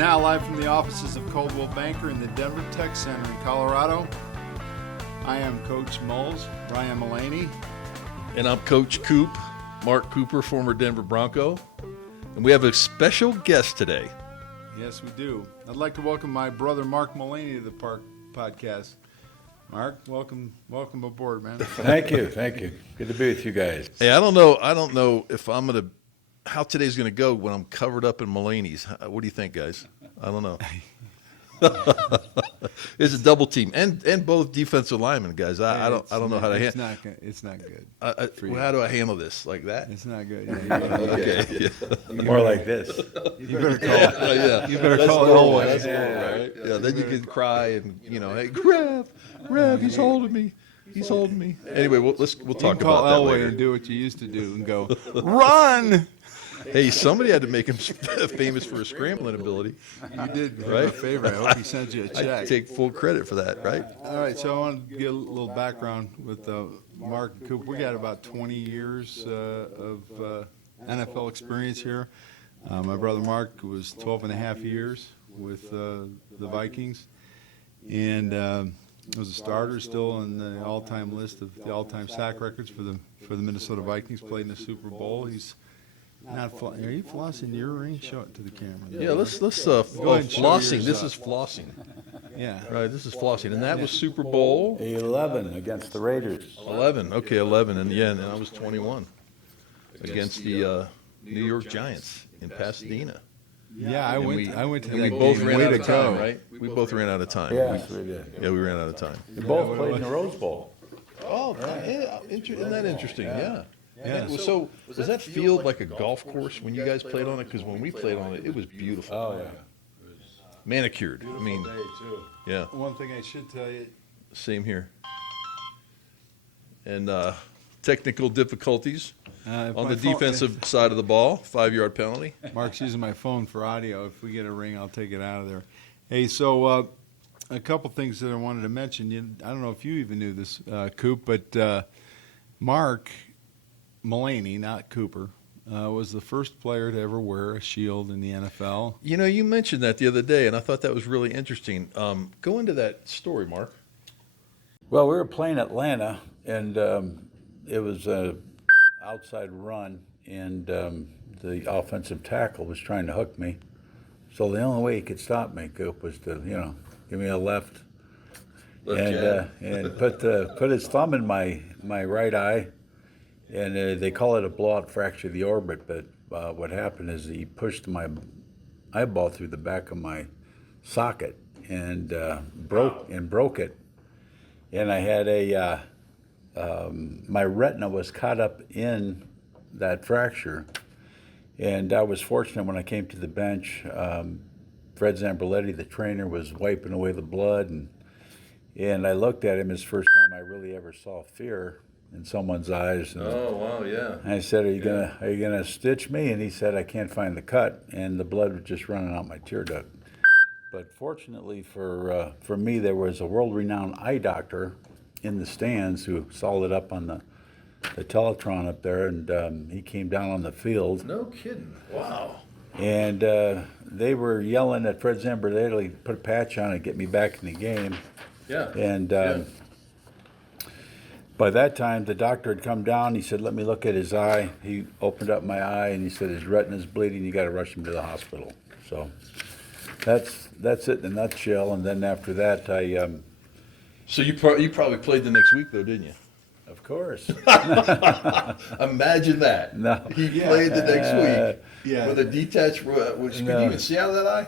Now live from the offices of Coldwell Banker in the Denver Tech Center in Colorado, I am Coach Mulls, Ryan Mullaney. And I'm Coach Coop, Mark Cooper, former Denver Bronco. And we have a special guest today. Yes, we do. I'd like to welcome my brother Mark Mullaney to the podcast. Mark, welcome aboard, man. Thank you. Good to be with you guys. Hey, I don't know if how today's going to go when I'm covered up in Mullaney's. What do you think, guys? I don't know. It's a double team and both defensive linemen, guys. I don't know how to handle. It's not good. Well, how do I handle this? Like that? It's not good. Okay. Yeah. More like this. You better call. Yeah. You better That's call Elway. Elway. That's Elway, right? Yeah. Then you can cry and hey, Rev, he's holding me. He's holding me. Anyway, we'll talk You can about call that Elway later. and do what you used to do and go, run! Hey, somebody had to make him famous for his scrambling ability. You did me Right? a favor. I hope he sends you a I check. take full credit for that, right? All right, so I want to get a little background with Mark and Coop. We got about 20 years of NFL experience here. My brother Mark was 12 and a half years with the Vikings, and was a starter, still in the all-time list of the all-time sack records for the Minnesota Vikings. Played in the Super Bowl. He's not. Are you flossing your ring? Show it to the camera. Yeah, let's Go ahead and show flossing. yours This up. is flossing. Yeah. Right, this is flossing. And that was Super Bowl 11 against the Raiders. 11. Okay, 11. And and I was 21 against the New York Giants in Pasadena. Yeah, I went to And that we both game. ran Way out to of time, go. right? We both ran out of time. Yes, we did. Yeah, we ran out of time. We both played in the Rose Bowl. Oh, isn't that interesting? Yeah. Yeah. So was that field like a golf course when you guys played on it? Because when we played on it, it was beautiful. Oh, yeah. Manicured. I mean, yeah, One thing I should tell you, same here. And technical difficulties on my the phone- defensive side of the ball, 5-yard penalty. Mark's using my phone for audio. If we get a ring, I'll take it out of there. Hey, so a couple things that I wanted to mention. I don't know if you even knew this, Coop, but Mark Mullaney, not Cooper, was the first player to ever wear a shield in the NFL. You know, you mentioned that the other day, and I thought that was really interesting. Go into that story, Mark. Well, we were playing Atlanta, and it was an outside run, and the offensive tackle was trying to hook me. So the only way he could stop me, Coop, was to, give me a left and put his thumb in my right eye. And they call it a blowout fracture of the orbit, but what happened is he pushed my eyeball through the back of my socket and broke it. And I had my retina was caught up in that fracture. And I was fortunate when I came to the bench. Fred Zamberletti, the trainer, was wiping away the blood, and I looked at him. It's the first time I really ever saw fear in someone's eyes. And wow, yeah. I said, "Are you gonna stitch me?" And he said, "I can't find the cut," and the blood was just running out my tear duct. But fortunately for me, there was a world-renowned eye doctor in the stands who saw it up on the Teletron up there, and he came down on the field. No kidding. Wow. And they were yelling at Fred Zamberletti to put a patch on it, get me back in the game. Yeah. And by that time, the doctor had come down. He said, "Let me look at his eye." He opened up my eye, and he said, "His retina's bleeding. You got to rush him to the hospital." So that's it in a nutshell. And then after that, So you probably played the next week, though, didn't you? of course, Imagine that. No. He played the next week yeah. with a detached. Could you No. even see out of that eye?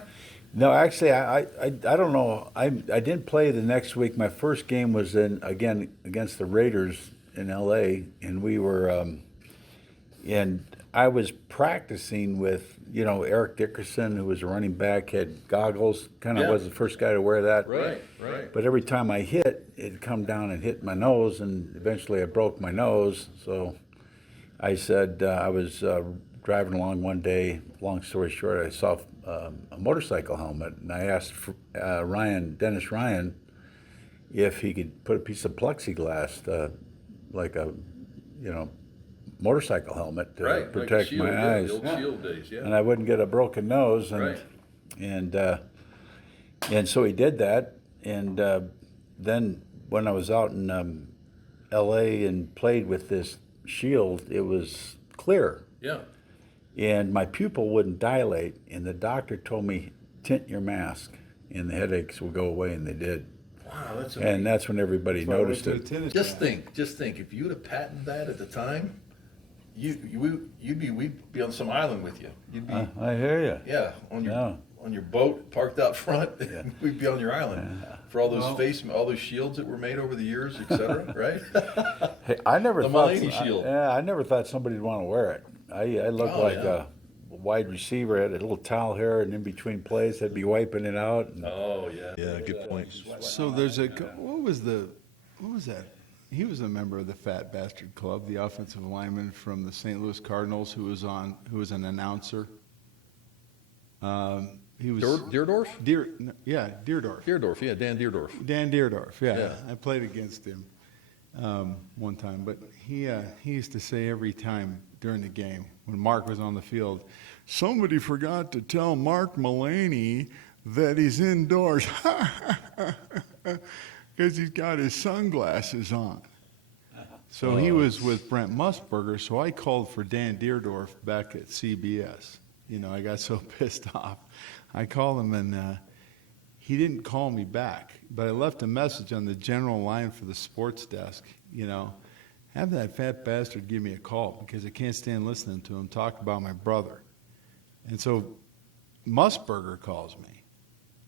No, actually, I don't know. I didn't play the next week. My first game was again against the Raiders in L.A. and we were and I was practicing with Eric Dickerson, who was a running back, had goggles. Kind of Yeah. was the first guy to wear that. Right. But every time I hit, it'd come down and hit my nose, and eventually I broke my nose. So I said I was driving along one day. Long story short, I saw a motorcycle helmet, and I asked Dennis Ryan, if he could put a piece of plexiglass, like a, motorcycle helmet to protect my eyes. The old shield days, yeah. And I wouldn't get a broken nose. And Right. and so he did that. And then when I was out in L.A. and played with this shield, it was clear, Yeah. and my pupil wouldn't dilate. And the doctor told me, tint your mask, and the headaches will go away, and they did. Wow, that's And that's when everybody noticed it. Just think, if you would have patented that at the time, we'd be on some island with you. You'd be, I hear you. yeah, on your boat parked out front. We'd be on your island for all those all those shields that were made over the years, etc. Right? Hey, I never The thought. Mullaney shield. I never thought somebody'd want to wear it. I looked like a wide receiver, had a little towel hair, and in between plays, I'd be wiping it out. And Oh yeah. Yeah, good point. So there's what was that? He was a member of the Fat Bastard Club, the offensive lineman from the St. Louis Cardinals who was an announcer. He was Deerdorf? Deerdorf. Deerdorf, yeah, Dan Deerdorf. Dan Deerdorf, yeah. Yeah. I played against him one time, but he used to say every time during the game when Mark was on the field, somebody forgot to tell Mark Mullaney that he's indoors because he's got his sunglasses on. So he was with Brent Musburger, so I called for Dan Deerdorf back at CBS. I got so pissed off. I called him, and he didn't call me back, but I left a message on the general line for the sports desk, have that fat bastard give me a call because I can't stand listening to him talk about my brother. And so Musburger calls me,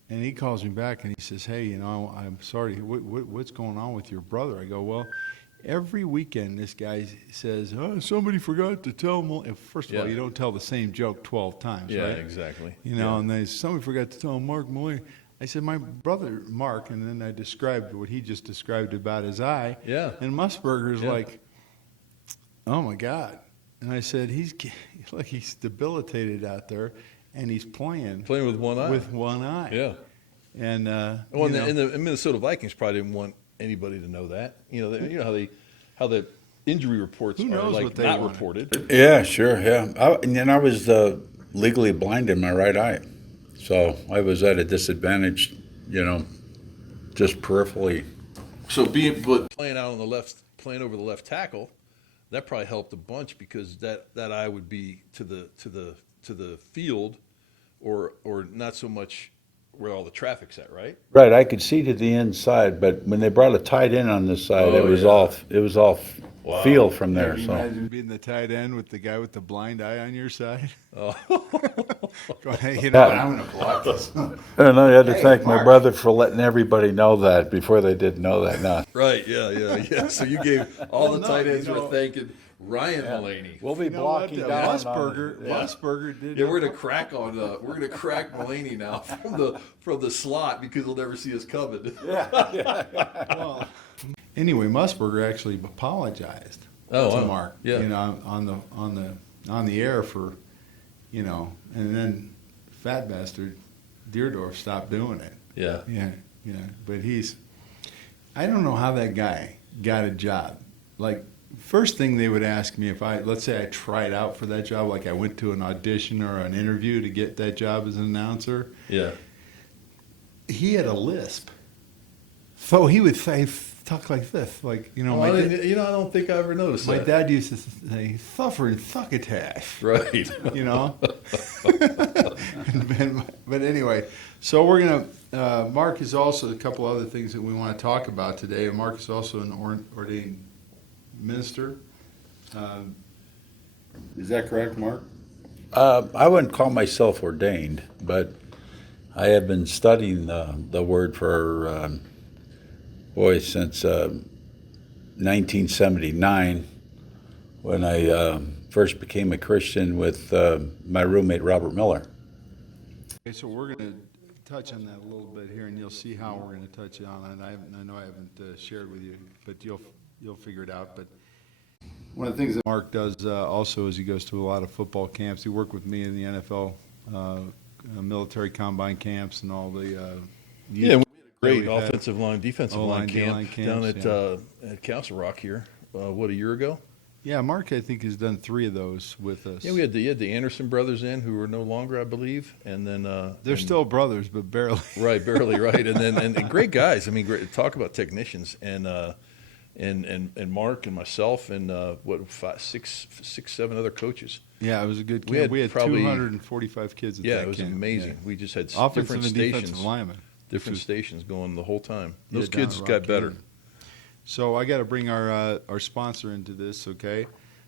and he calls me back, and he says, hey, I'm sorry, what's going on with your brother? I go, well, every weekend this guy says, oh, somebody forgot to tell him. First of all, you don't tell the same joke 12 times, Yeah, right? exactly. And somebody forgot to tell Mark Mullaney. I said, my brother Mark, and then I described what he just described about his eye. Yeah. And Musburger's like, oh my God. And I said, he's debilitated out there, and he's playing with one eye. With one eye. Yeah. And the Minnesota Vikings probably didn't want anybody to know that. How the injury reports Who are knows like what they not wanted. reported. yeah, sure, yeah. And then I was legally blind in my right eye, so I was at a disadvantage, just peripherally. So playing out on the left, playing over the left tackle, that probably helped a bunch because that eye would be to the field, or not so much where all the traffic's at, right? Right, I could see to the inside, but when they brought a tight end on this side, Oh, it was yeah. all field from there. Can you So imagine being the tight end with the guy with the blind eye on your side? Oh. Going, hey, you know what? I'm going to block this. and I had to thank my Mark. brother for letting everybody know that before they did know that. No. Right, yeah. So you gave all the no, tight ends you know- were thanking Ryan Mullaney. We'll be You know what? blocking down. Musburger did. Yeah, we're gonna crack Mullaney now from the slot because he'll never see us coming. Well, anyway, Musburger actually apologized Oh, to wow. Mark. Yeah. On the air for, and then fat bastard Deerdorf stopped doing it. Yeah. Yeah. But I don't know how that guy got a job. Like, first thing they would ask me let's say I tried out for that job, like I went to an audition or an interview to get that job as an announcer. Yeah. He had a lisp. So he would talk like this, like, I don't think I ever noticed my that. dad used to say, "Suffer and succotash," Right. But anyway, so we're gonna. Mark is also a couple other things that we want to talk about today. Mark is also an ordained minister. Is that correct, Mark? I wouldn't call myself ordained, but I have been studying the word for since 1979, when I first became a Christian with my roommate Robert Miller. Okay, so we're going to touch on that a little bit here, and you'll see how we're going to touch on it. I know I haven't shared with you, but you'll figure it out. But one of the things that Mark does also is he goes to a lot of football camps. He worked with me in the NFL military combine camps and all the Yeah, we had a great we've had. offensive line, defensive line O-line, camp D-line down camps, at Castle Rock here. What, a year ago? Yeah, Mark, I think, has done 3 of those with us. Yeah, we had the Anderson brothers in who are no longer, I believe, and then They're still brothers, but barely. right, barely right, and then and great guys. I mean, great, talk about technicians and Mark and myself and six, 7 other coaches. Yeah, it was a good We camp. had We had probably 245 kids at Yeah, that it was camp. amazing. Yeah. We just had Offensive different and defensive stations, linemen. different stations going the whole time. Yeah, Those down kids at got Rock better. Canyon. So I got to bring our sponsor into this, okay?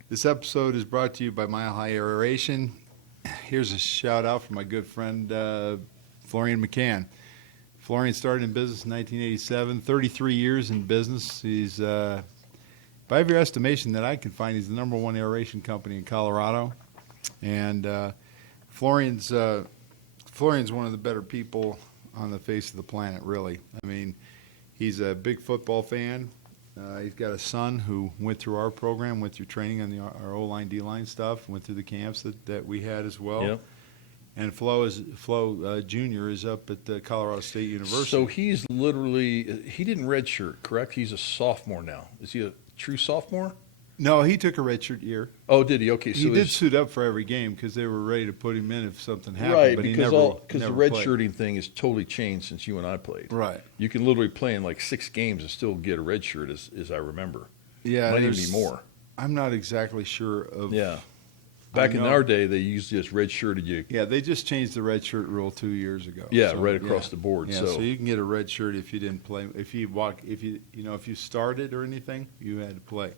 This episode is brought to you by Mile High Aeration. Here's a shout out from my good friend Florian McCann. Florian started in business in 1987, 33 years in business. He's, by your estimation that I can find, he's the #1 aeration company in Colorado. And Florian's one of the better people on the face of the planet, really. I mean, he's a big football fan. He's got a son who went through our program, went through training on our O-line, D-line stuff, went through the camps that we had as well. Yep. And Flo Jr. is up at Colorado State University. So he didn't redshirt, correct? He's a sophomore now. Is he a true sophomore? No, he took a redshirt year. Oh, did he? Okay, so He did suit up for every game because they were ready to put him in if something happened. right, but because he the never red played. shirting thing has totally changed since you and I played. Right. You can literally play in like 6 games and still get a red shirt, as I remember. Yeah, Might even there's- be more. I'm not exactly sure of. Yeah. Back in know. our day, they used just red shirted you. Yeah, they just changed the red shirt rule 2 years ago. Yeah, right across the board. Yeah, So- so you can get a red shirt if you didn't play. If you started or anything, you had to play.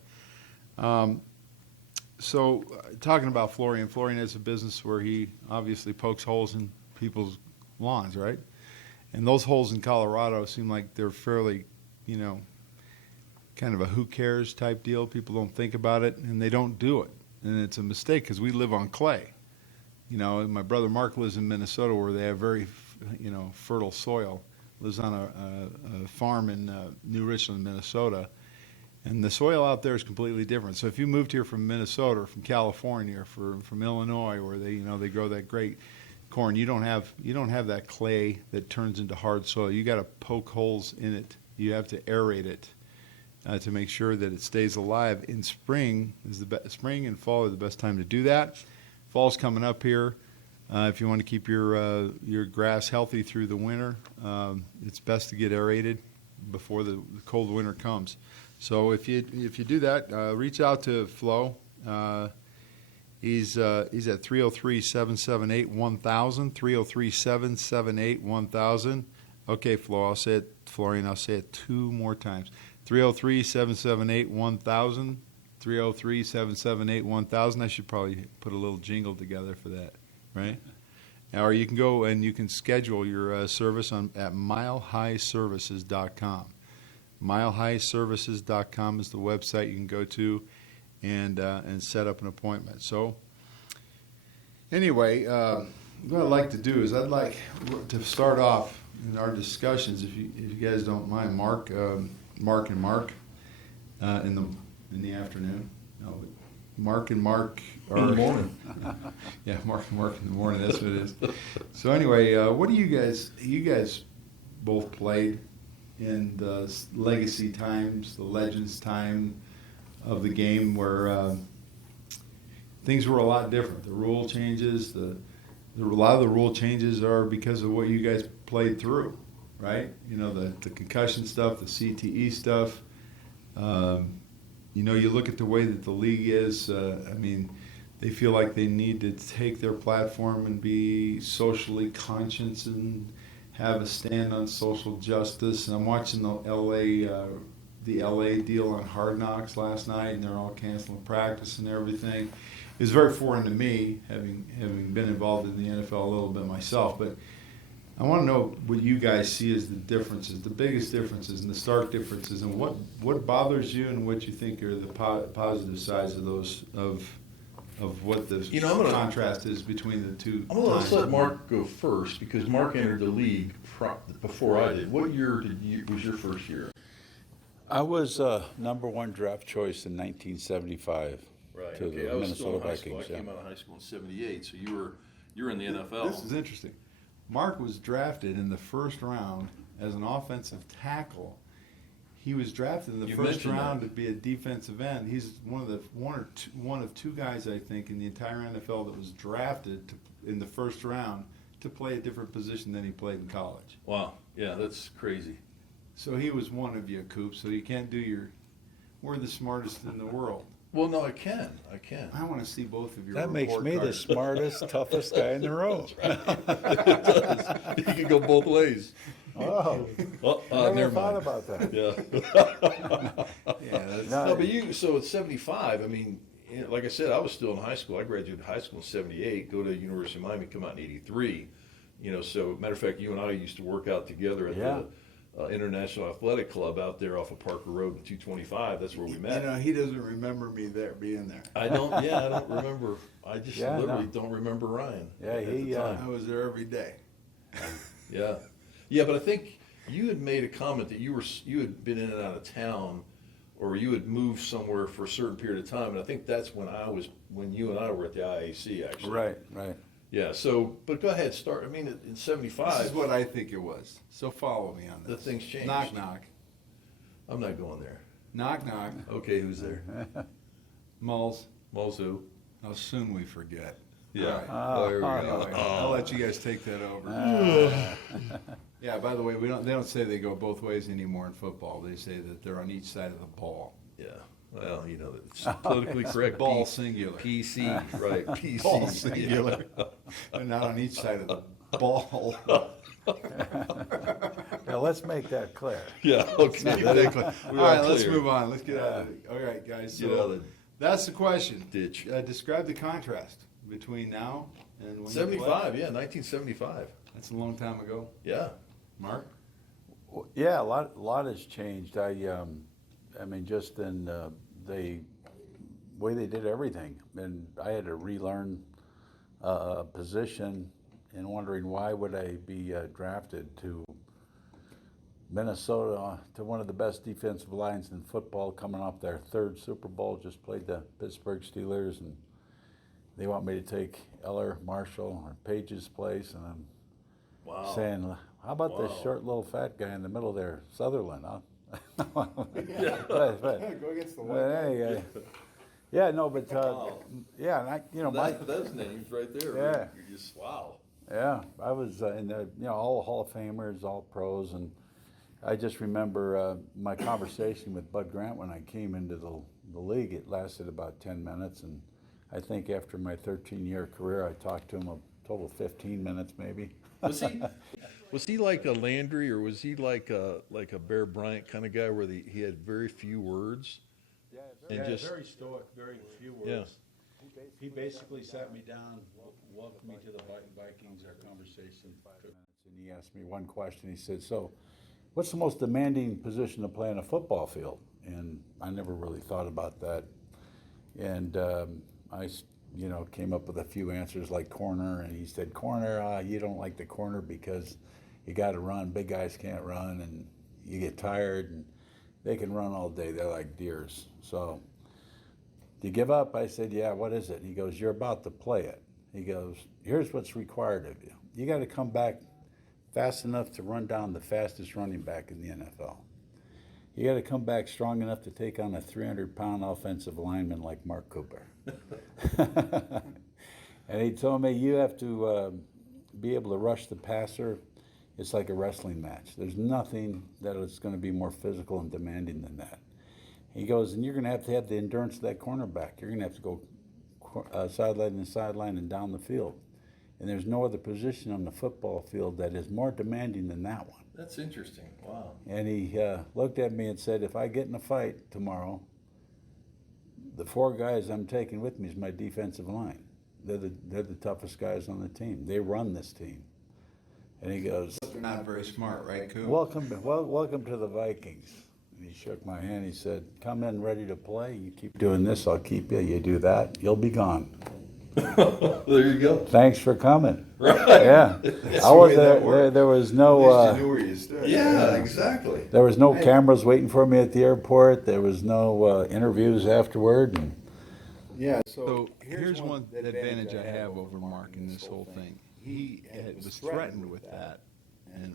So talking about Florian has a business where he obviously pokes holes in people's lawns, right? And those holes in Colorado seem like they're fairly, kind of a who cares type deal. People don't think about it, and they don't do it. And it's a mistake because we live on clay. My brother Mark lives in Minnesota where they have very, fertile soil. Lives on a farm in New Richland, Minnesota. And the soil out there is completely different. So if you moved here from Minnesota or from California or from Illinois where they grow that great corn, you don't have that clay that turns into hard soil. You got to poke holes in it. You have to aerate it to make sure that it stays alive. In spring spring and fall are the best time to do that. Fall's coming up here. If you want to keep your grass healthy through the winter, it's best to get aerated before the cold winter comes. So if you do that, reach out to Flo. He's at 303-778-1000, 303-778-1000. Okay, Flo, I'll say it, Florian, I'll say it 2 more times. 303-778-1000, 303-778-1000. I should probably put a little jingle together for that, right? Or you can go and you can schedule your service at milehighservices.com. milehighservices.com is the website you can go to and set up an appointment. So anyway, what I'd like to do is I'd like to start off in our discussions, if you guys don't mind, Mark in the afternoon. No, but Mark and Mark are In the morning. yeah, Mark and Mark in the morning. That's what it is. So anyway, what do you guys both played in the legacy times, the legends time of the game, where things were a lot different. The rule changes, a lot of the rule changes are because of what you guys played through, right? The concussion stuff, the CTE stuff. You look at the way that the league is. They feel like they need to take their platform and be socially conscious and have a stand on social justice. And I'm watching the LA deal on Hard Knocks last night, and they're all canceling practice and everything. It was very foreign to me, having been involved in the NFL a little bit myself. But I want to know what you guys see as the differences, the biggest differences and the stark differences, and what bothers you and what you think are the positive sides of those of what the contrast is between the two. Let's let Mark go first because Mark entered the league before I did. What year was your first year? I was #1 draft choice in 1975 to the Minnesota Vikings. I came out of high school in '78, so you were in the NFL. This is interesting. Mark was drafted in the first round as an offensive tackle. He was drafted in the You first mentioned round that. to be a defensive end. He's one of two guys, I think, in the entire NFL that was drafted in the first round to play a different position than he played in college. Wow. Yeah, that's crazy. So he was one of you, Coop. So you can't do we're the smartest in the world. Well, no, I can. I want to see both of your That makes report me the cards. smartest, toughest guy in the room. It does. You can go both ways. Oh, Oh, never never thought mind. about that. Yeah. Yeah, that's, No, No, but so at 75, I mean, like I said, I was still in high school. I graduated high school in 78, go to University of Miami, come out in 83. So matter of fact, you and I used to work out together at Yeah. the International Athletic Club out there off of Parker Road in 225. That's where we met. he doesn't remember me being there. I don't remember. I just Yeah, literally no. don't remember Ryan. Yeah, at the he, time. I was there every day. Yeah, yeah, but I think you had made a comment that you had been in and out of town, or you had moved somewhere for a certain period of time, and I think that's when you and I were at the IAC actually. Right. Yeah. So, but go ahead, start. I mean, in '75, This is what I think it was. So follow me on the this. things changed. Knock, knock. I'm not going there. Knock, knock. Okay, who's there? Mulls. Mozu. How soon we forget. Yeah. All Oh, here we go. Anyway, I'll let you guys take that over. Yeah, by the way, they don't say they go both ways anymore in football. They say that they're on each side of the ball. Yeah. Well, it's politically correct. Ball singular. PC. Right. PC. Ball singular. They're not on each side of the ball. Now, let's make that clear. Yeah. Okay. Exactly. All We right, are let's clear. move on. Let's get out of it. All right, guys. Get out So of that's the question. Ditch. Describe the contrast between now and when you 75. played. Yeah, 1975. That's a long time ago. Yeah. Mark? Yeah, a lot has changed. I mean, just in the way they did everything, and I had to relearn a position, and wondering why would I be drafted to Minnesota, to one of the best defensive lines in football, coming off their third Super Bowl. Just played the Pittsburgh Steelers, and they want me to take Eller, Marshall, or Page's place, and I'm Wow. saying, how about this Wow. short little fat guy in the middle there, Sutherland, huh? Go against the But anyway, yeah, no, but, yeah, and Those names right there. Yeah. You're just, wow. yeah, I was in the, all Hall of Famers, all pros, and I just remember my conversation with Bud Grant when I came into the league. It lasted about 10 minutes, and I think after my 13-year career, I talked to him a total of 15 minutes maybe. Was he like a Landry, or was he like a Bear Bryant kind of guy where he had very few words? And just very stoic, very few words. Yeah. He basically sat me down, welcomed me to the Vikings. Our conversation took And he asked me one question. He said, so what's the most demanding position to play on a football field? And I never really thought about that. And I came up with a few answers like corner. And he said, corner, you don't like the corner because you got to run. Big guys can't run, and you get tired, and they can run all day. They're like deers. So, do you give up? I said, yeah, what is it? He goes, you're about to play it. He goes, here's what's required of you. You got to come back fast enough to run down the fastest running back in the NFL. You got to come back strong enough to take on a 300-pound offensive lineman like Mark Cooper. And he told me, you have to be able to rush the passer. It's like a wrestling match. There's nothing that is going to be more physical and demanding than that. He goes, and you're going to have the endurance of that cornerback. You're going to have to go sideline to sideline and down the field. And there's no other position on the football field that is more demanding than that one. That's interesting. Wow. And he looked at me and said, if I get in a fight tomorrow, the 4 guys I'm taking with me is my defensive line. They're the toughest guys on the team. They run this team. And he goes, They're not very smart, right, Coop? welcome to the Vikings. And he shook my hand. He said, come in ready to play. You keep doing this, I'll keep you. You do that, you'll be gone. There you go. Thanks for coming. Right. Yeah. That's I the was way that there. worked. There was At no. least you knew where you stood. Yeah, exactly. There was no cameras waiting for me at the airport. There was no interviews afterward. And Yeah, so here's one advantage I have over Mark in this whole thing. He was threatened with that,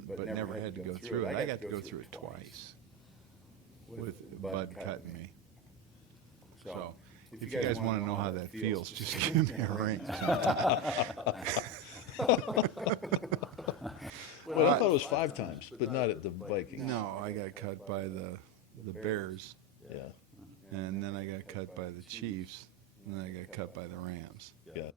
but never had to go through it. I got to go through it twice. with Bud cutting me. So if you guys want to know how that feels, just give me a ring. Well, I thought it was 5 times, but not at the Vikings. No, I got cut by the Bears, Yeah, and then I got cut by the Chiefs, and then I got cut by the Rams. yeah.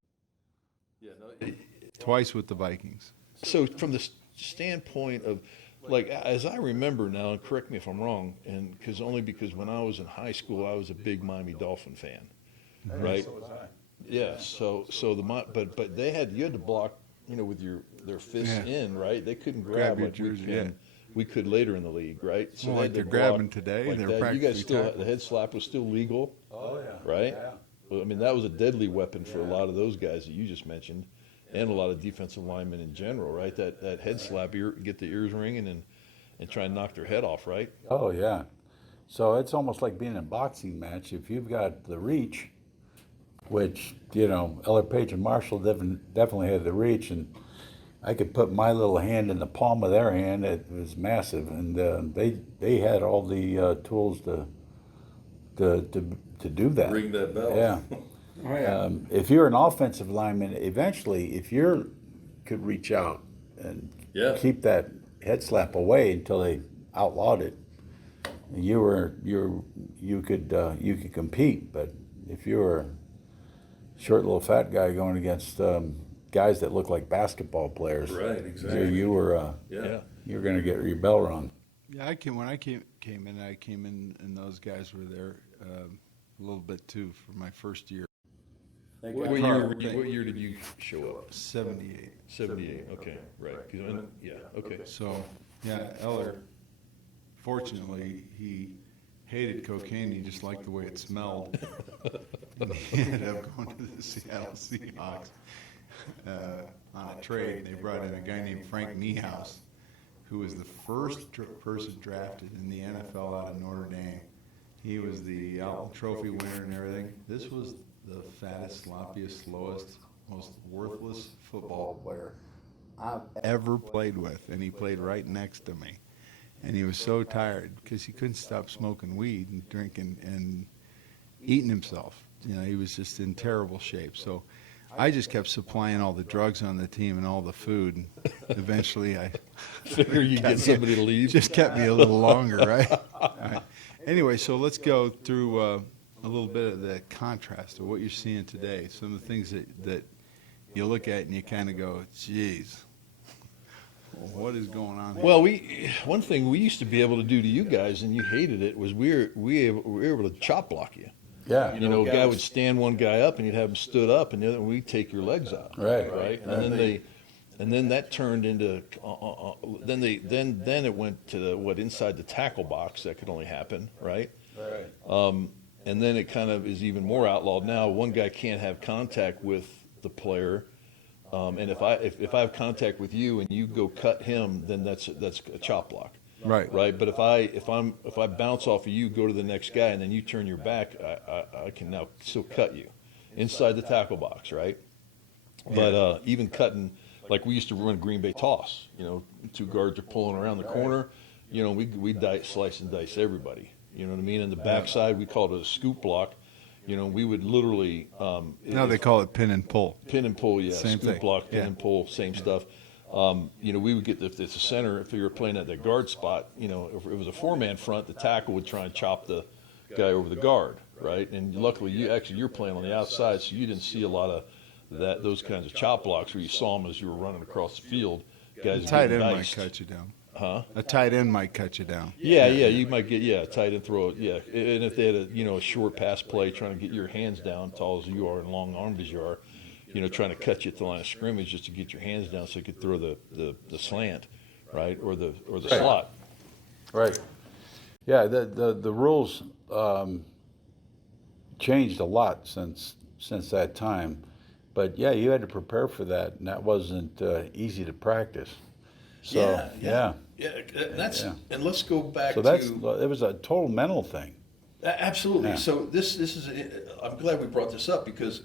Twice with the Vikings. So from the standpoint of, like, as I remember now, and correct me if I'm wrong, and because when I was in high school, I was a big Miami Dolphin fan, right? So was I. Yeah. So but you had to block, with their fists Yeah. in, right? They couldn't Grab grab your like jersey, we could later in the league, right? So Well, they like had they're to grabbing block today, like they're that. You guys practically still, tackling. the head slap was still legal, Oh, yeah. right? Yeah. Well, I mean, that was a deadly weapon for a lot of those guys that you just mentioned, and a lot of defensive linemen in general, right? That head slap, get the ears ringing and try and knock their head off, right? Oh, yeah. So it's almost like being in a boxing match. If you've got the reach, which, Eller Page and Marshall definitely had the reach, and I could put my little hand in the palm of their hand. It was massive, and they had all the tools to do that. Ring that bell. Yeah. If you're an offensive lineman, eventually, if you could reach out and Yeah. keep that head slap away until they outlawed it, you could compete. But if you were a short little fat guy going against guys that look like basketball players, Right, exactly. you were Yeah. you're going to get your bell rung. Yeah, when I came in, and those guys were there a little bit too for my first year. What year did you show up? 78. 78. Okay, right. Okay. So, yeah, Eller, fortunately, he hated cocaine. He just liked the way it smelled. And he ended up going to the Seattle Seahawks on a trade. They brought in a guy named Frank Niehaus, who was the first person drafted in the NFL out of Notre Dame. He was the Alton Trophy winner and everything. This was the fattest, sloppiest, slowest, most worthless football player I've ever played with, and he played right next to me. And he was so tired because he couldn't stop smoking weed and drinking and eating himself. He was just in terrible shape. So I just kept supplying all the drugs on the team and all the food. And eventually I Figure you get somebody to leave. just kept me a little longer, right? All right. Anyway, so let's go through a little bit of the contrast of what you're seeing today. Some of the things that you look at and you kind of go, geez, what is going on here? Well, one thing we used to be able to do to you guys, and you hated it, was we were able to chop block you. Yeah. A guy would stand one guy up, and you'd have him stood up, and the other we'd take your legs out. Right. And then that turned into then it went to inside the tackle box that could only happen, right? Right. And then it kind of is even more outlawed now. One guy can't have contact with the player, and if I have contact with you and you go cut him, then that's a chop block. Right. But if I bounce off of you, go to the next guy, and then you turn your back, I can now still cut you inside the tackle box, right? But even cutting, like we used to run Green Bay toss, 2 guards are pulling around the corner, we slice and dice everybody. You know what I mean? And the backside, we called it a scoop block. We would literally. Now they call it pin and pull. Pin and pull, yeah. Same Scoop thing. block, pin Yeah. and pull, same stuff. We would get, if it's a center, if you were playing at the guard spot, if it was a 4-man front, the tackle would try and chop the guy over the guard, right? And luckily, you're playing on the outside, so you didn't see a lot of those kinds of chop blocks where you saw them as you were running across the field. Guys A tight getting end might diced. cut you down. Huh? A tight end might cut you down. Yeah, you might get a tight end throw it, yeah. And if they had a short pass play trying to get your hands down, tall as you are and long armed as you are, trying to cut you at the line of scrimmage just to get your hands down so you could throw the slant, right, or the slot. Right. Yeah, the rules changed a lot since that time, but yeah, you had to prepare for that, and that wasn't easy to practice. So yeah. And let's go back So it was a total mental thing. Absolutely. Yeah. So this is I'm glad we brought this up because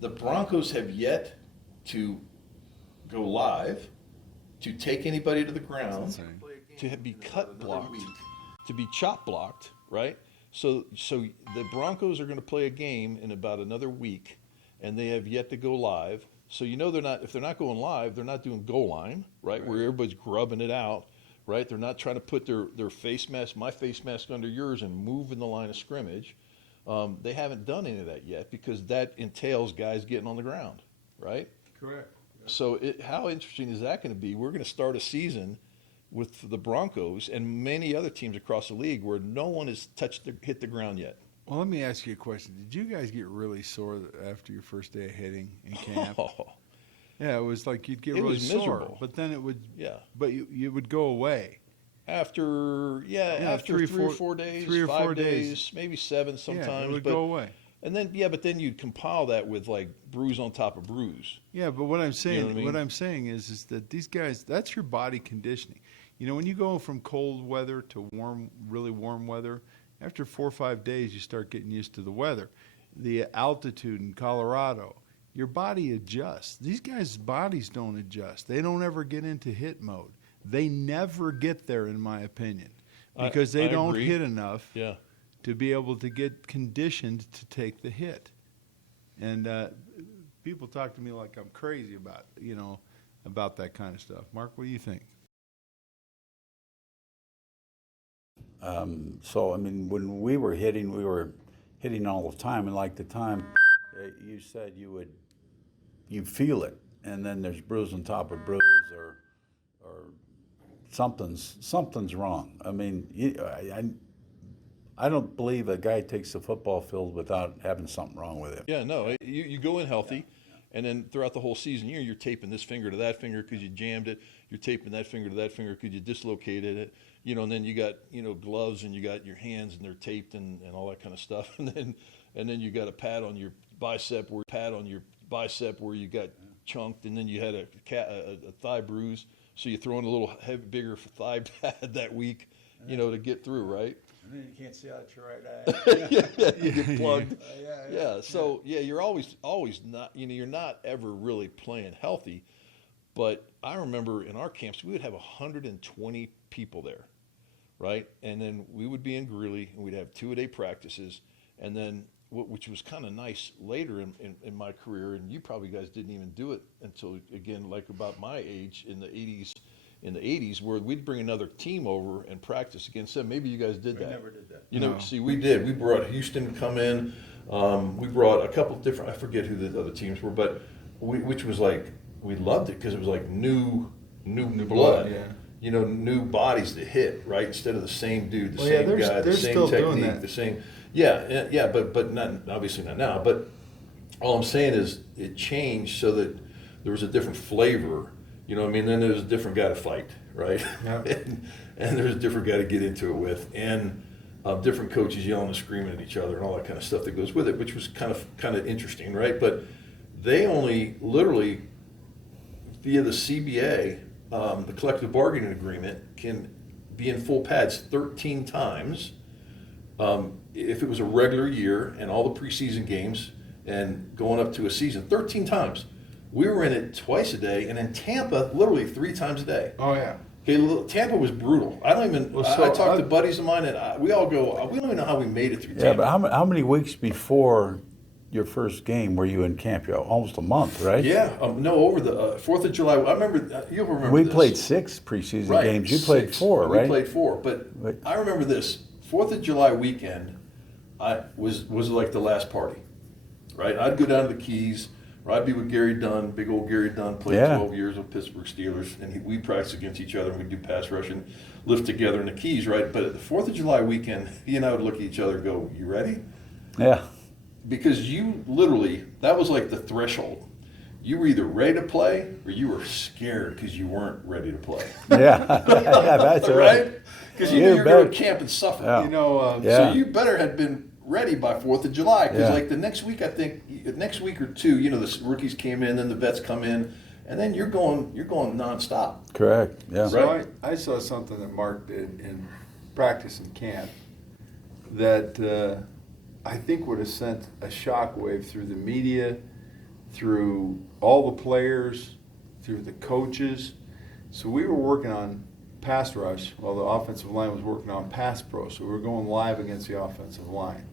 the Broncos have yet to go live, to take anybody to the ground, to be cut blocked, to be chop blocked, right? So the Broncos are going to play a game in about another week, and they have yet to go live. So if they're not going live, they're not doing goal line, right? Where everybody's grubbing it out, right? They're not trying to put their face mask, my face mask under yours, and move in the line of scrimmage. They haven't done any of that yet because that entails guys getting on the ground, right? Correct. So how interesting is that going to be? We're going to start a season with the Broncos and many other teams across the league where no one has hit the ground yet. Well, let me ask you a question. Did you guys get really sore after your first day of hitting in camp? Oh, Yeah, it was like you'd get It really was sore, miserable. but then it would. yeah. But you would go away. After 3 or 4 days, 3 or 4 5 days. days, maybe 7 sometimes. Yeah, it would but, go away. And then but then you'd compile that with like bruise on top of bruise. Yeah, but what I'm saying, what I mean? what I'm saying is that these guys, that's your body conditioning. You know, when you go from cold weather to warm, really warm weather, after 4 or 5 days, you start getting used to the weather, the altitude in Colorado. Your body adjusts. These guys' bodies don't adjust. They don't ever get into hit mode. They never get there, in my opinion, because they I don't agree. hit enough Yeah. to be able to get conditioned to take the hit. And people talk to me like I'm crazy about that kind of stuff. Mark, what do you think? So, I mean, when we were hitting all the time, and like the time you said you feel it, and then there's bruise on top of bruise, or something's wrong. I mean, I don't believe a guy takes the football field without having something wrong with it. Yeah, no, you go in healthy, and then throughout the whole season, you're taping this finger to that finger because you jammed it. You're taping that finger to that finger because you dislocated it. And then you got gloves, and you got your hands, and they're taped, and all that kind of stuff. And then you got a pad on your bicep where you got chunked, and then you had a thigh bruise. So you throw in a little bigger thigh pad that week, to get through, right? And then you can't see out your right eye. You get plugged. Yeah. So you're always not. You're not ever really playing healthy. But I remember in our camps we would have 120 people there, right? And then we would be in Greeley, and we'd have 2-a-day practices, and then which was kind of nice later in my career, and you probably guys didn't even do it until again like about my age in the 80s, where we'd bring another team over and practice against them. Maybe you guys did that. We never did that. No. See, we did. We brought Houston to come in. We brought a couple different. I forget who the other teams were, but which was like we loved it because it was like new blood. Yeah. New bodies to hit, right? Instead of the same dude, the Well, yeah, same guy, the they're same still doing technique, that. the same. Yeah, but not obviously not now. But all I'm saying is it changed so that there was a different flavor. You know what I mean? Then there was a different guy to fight, right? Yeah. and there's a different guy to get into it with, and different coaches yelling and screaming at each other and all that kind of stuff that goes with it, which was kind of interesting, right? But they only literally via the CBA, the collective bargaining agreement, can be in full pads 13 times. If it was a regular year and all the preseason games and going up to a season, 13 times. We were in it twice a day, and in Tampa, literally 3 times a day. Oh yeah. Okay, Tampa was brutal. I don't even. Well, I talked to buddies of mine, and we all go. We don't even know how we made it through Yeah, Tampa. but how many weeks before your first game were you in camp? Almost a month, right? Yeah, no, over the 4th of July. I remember. You'll remember. We this. played 6 preseason Right, games. You played 6. 4, right? We played 4, but Right. I remember this 4th of July weekend. Was like the last party, right? I'd go down to the Keys, or I'd be with Gary Dunn, big old Gary Dunn, played Yeah. 12 years with Pittsburgh Steelers, and we'd practice against each other, and we'd do pass rush and lift together in the Keys, right? But at the 4th of July weekend, he and I would look at each other and go, "You ready?" Yeah. Because you literally, that was like the threshold. You were either ready to play or you were scared because you weren't ready to play. Yeah. Yeah, that's Right? Because you knew You you were going bet. to camp and suffer. Yeah. So you better have been ready by 4th of July. Because Yeah. like the next week, I think, next week or two, the rookies came in, then the vets come in, and then you're going nonstop. Correct. Yeah. So Right. I saw something that Mark did in practice and camp that I think would have sent a shockwave through the media, through all the players, through the coaches. So we were working on pass rush while the offensive line was working on pass pro. So we were going live against the offensive line.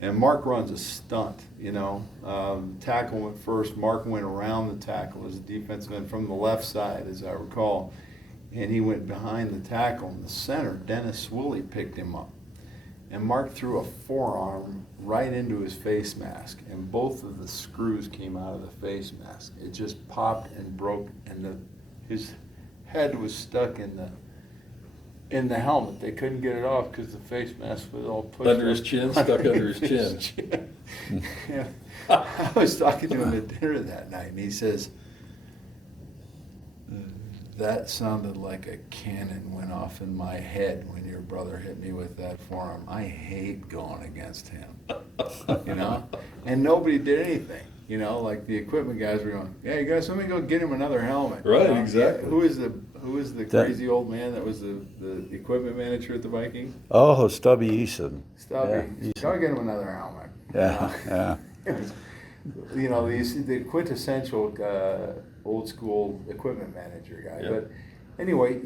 And Mark runs a stunt, you know. Tackle went first. Mark went around the tackle as a defensive end from the left side, as I recall. And he went behind the tackle in the center. Dennis Swilley picked him up. And Mark threw a forearm right into his face mask. And both of the screws came out of the face mask. It just popped and broke. And his head was stuck in the helmet. They couldn't get it off because the face mask was all pushed Under his up. chin, stuck under his chin. Yeah. I was talking to him at dinner that night, and he says, "That sounded like a cannon went off in my head when your brother hit me with that forearm. I hate going against him." You know? And nobody did anything. You know, like the equipment guys were going, "Yeah, you guys, let me go get him another helmet." Right, You know? exactly. Who is the crazy old man that was the equipment manager at the Vikings? Oh, Stubby Eason. Stubby. Yeah, Go get him another helmet. Yeah, yeah. It was, you know, the quintessential old school equipment manager guy. Yeah. But anyway,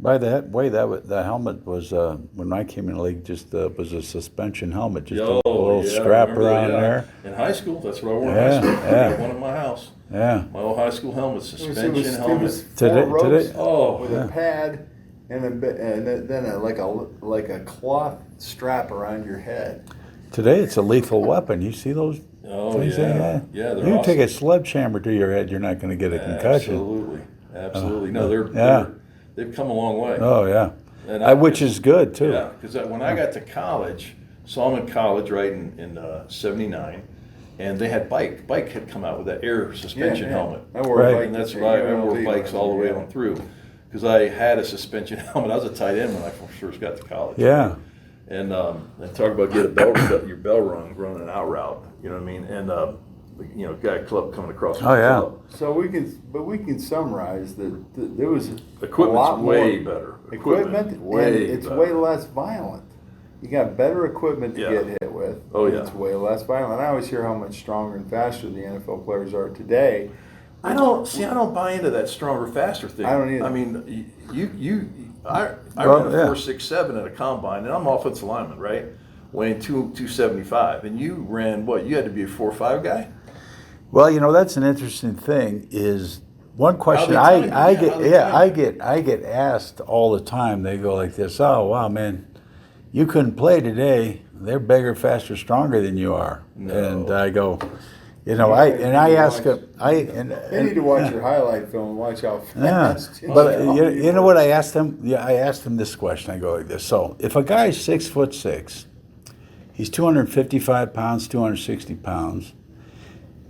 By that way, the helmet was when I came in the league. Just was a suspension helmet, just a little yeah, I strap remember around that, there. In high school, that's what I wore in Yeah, high school. I yeah. got one in my house. Yeah. My old high school helmet, it suspension was helmet. four Today- ropes Oh, with yeah. a pad and then like a cloth strap around your head. Today it's a lethal weapon. You see those Oh, things? yeah. Yeah, they're You awesome. take a sledgehammer to your head, you're not going to get a concussion. Absolutely, absolutely. No, yeah. they've come a long way. Oh yeah, And which is good too. Yeah, because when I got to college, so I'm in college, right, in '79, and they had Bike had come out with that air suspension helmet. I wore Right. a bike And that's at what I UNLV wore when bikes was all the way young. on through, because I had a suspension helmet. I was a tight end when I first got to college. Yeah. And talk about get your bell rung, running an out route. You know what I mean? And you know, guy club coming across. Oh, yeah. Club. So we can summarize that there was a Equipment's lot way more better. equipment, way and it's better. way less violent. You got better equipment to Yeah. get hit with. Oh, and yeah. It's way less violent. I always hear how much stronger and faster the NFL players are today. I don't buy into that stronger, faster thing. I don't either. I mean, I Well, ran a yeah. 4.67 at a combine, and I'm offensive lineman, right? Weighing 275, and you ran what? You had to be a 4.5 guy. Well, you know that's an interesting thing. Is one question they time you? I get asked all the time. They go like this: "Oh, wow, man, you couldn't play today. They're bigger, faster, stronger than you are." No. And I go, you know, Yeah, I you ask watch- them, They need to watch your highlight film and watch how Yeah, fast. but you know what I asked them? Yeah, I asked them this question. I go like this: so if a guy's 6'6", he's 255 pounds, 260 pounds.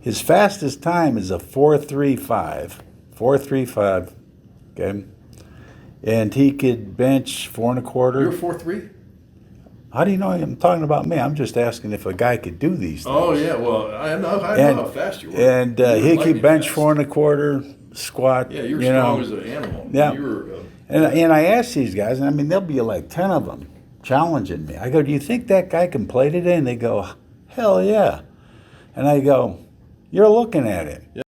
His fastest time is a 4.35, okay, and he could bench 4 1/4. You're 4.3. How do you know I'm talking about me? I'm just asking if a guy could do these things. Oh yeah, well I know and how fast you were. and You were he lightning could bench fast. 4 1/4, squat. Yeah, you were you strong know. as an animal. Yeah. You were. And I asked these guys, and I mean, there'll be like 10 of them challenging me. I go, "Do you think that guy can play today?" And they go, "Hell yeah." And I go, "You're looking at it. Yeah.